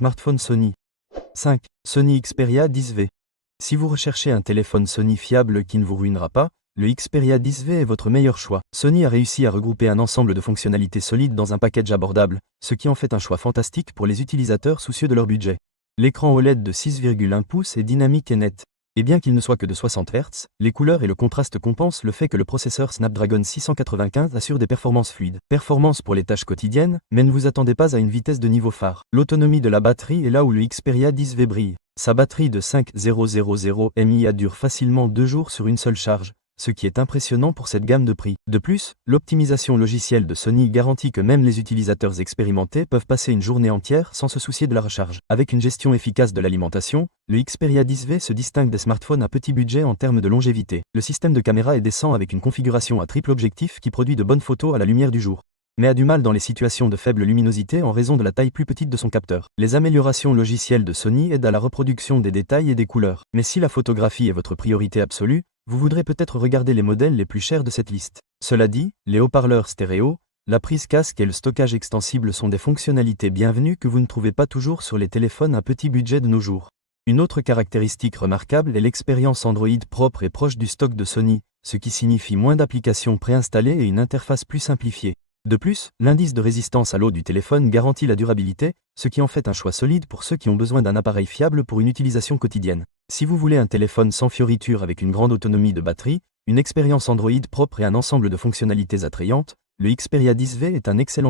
Smartphone Sony. 5. Sony Xperia 10V. Si vous recherchez un téléphone Sony fiable qui ne vous ruinera pas, le Xperia 10V est votre meilleur choix. Sony a réussi à regrouper un ensemble de fonctionnalités solides dans un package abordable, ce qui en fait un choix fantastique pour les utilisateurs soucieux de leur budget. L'écran OLED de 6,1 pouces est dynamique et net. Et bien qu'il ne soit que de 60 Hz, les couleurs et le contraste compensent le fait que le processeur Snapdragon 695 assure des performances fluides. Performance pour les tâches quotidiennes, mais ne vous attendez pas à une vitesse de niveau phare. L'autonomie de la batterie est là où le Xperia 10V brille. Sa batterie de 5000 mAh dure facilement 2 jours sur une seule charge, ce qui est impressionnant pour cette gamme de prix. De plus, l'optimisation logicielle de Sony garantit que même les utilisateurs expérimentés peuvent passer une journée entière sans se soucier de la recharge. Avec une gestion efficace de l'alimentation, le Xperia 10V se distingue des smartphones à petit budget en termes de longévité. Le système de caméra est décent avec une configuration à triple objectif qui produit de bonnes photos à la lumière du jour, mais a du mal dans les situations de faible luminosité en raison de la taille plus petite de son capteur. Les améliorations logicielles de Sony aident à la reproduction des détails et des couleurs. Mais si la photographie est votre priorité absolue, vous voudrez peut-être regarder les modèles les plus chers de cette liste. Cela dit, les haut-parleurs stéréo, la prise casque et le stockage extensible sont des fonctionnalités bienvenues que vous ne trouvez pas toujours sur les téléphones à petit budget de nos jours. Une autre caractéristique remarquable est l'expérience Android propre et proche du stock de Sony, ce qui signifie moins d'applications préinstallées et une interface plus simplifiée. De plus, l'indice de résistance à l'eau du téléphone garantit la durabilité, ce qui en fait un choix solide pour ceux qui ont besoin d'un appareil fiable pour une utilisation quotidienne. Si vous voulez un téléphone sans fioritures avec une grande autonomie de batterie, une expérience Android propre et un ensemble de fonctionnalités attrayantes, le Xperia 10V est un excellent